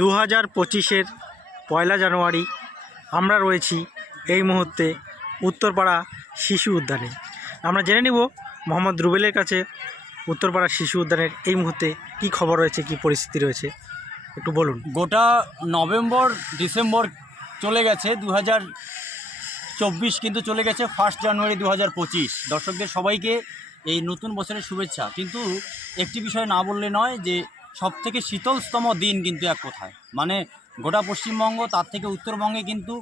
2025-এর 1 জানুয়ারি আমরা রয়েছি এই মুহূর্তে উত্তরপাড়া শিশু উদ্যানে। আমরা জেনে নিব মোহাম্মদ রুবেলের কাছে উত্তরপাড়া শিশু উদ্যানের এই মুহূর্তে কী খবর রয়েছে, কী পরিস্থিতি রয়েছে, একটু বলুন। গোটা নভেম্বর ডিসেম্বর চলে গেছে, 2024 কিন্তু চলে গেছে 1 জানুয়ারি 2025। দর্শকদের সবাইকে এই নতুন বছরের শুভেচ্ছা। কিন্তু একটি বিষয় না বললে নয় যে সবথেকে শীতলতম দিন কিন্তু এক কথায়, মানে গোটা পশ্চিমবঙ্গ, তার থেকে উত্তরবঙ্গে কিন্তু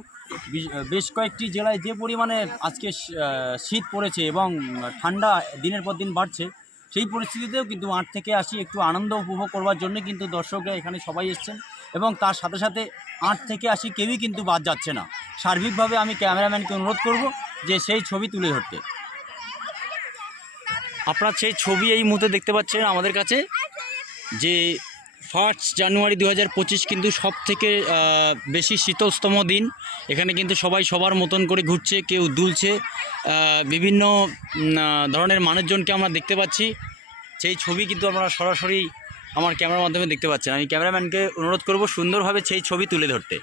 বেশ কয়েকটি জেলায় যে পরিমাণে আজকে শীত পড়েছে এবং ঠান্ডা দিনের পর দিন বাড়ছে, সেই পরিস্থিতিতেও কিন্তু 8 থেকে 80 একটু আনন্দ উপভোগ করবার জন্য কিন্তু দর্শকরা এখানে সবাই এসছেন এবং তার সাথে সাথে 8 থেকে 80 কেউই কিন্তু বাদ যাচ্ছে না। সার্বিকভাবে আমি ক্যামেরাম্যানকে অনুরোধ করব যে সেই ছবি তুলে ধরতে। আপনার সেই ছবি এই মুহূর্তে দেখতে পাচ্ছেন আমাদের কাছে, যে 1 জানুয়ারি 2025 কিন্তু সব থেকে বেশি শীতলতম দিন। এখানে কিন্তু সবাই সবার মতন করে ঘুরছে, কেউ দুলছে, বিভিন্ন ধরনের মানুষজনকে আমরা দেখতে পাচ্ছি। সেই ছবি কিন্তু আপনারা সরাসরি আমার ক্যামেরার মাধ্যমে দেখতে পাচ্ছেন। আমি ক্যামেরাম্যানকে অনুরোধ করব সুন্দরভাবে সেই ছবি তুলে ধরতে।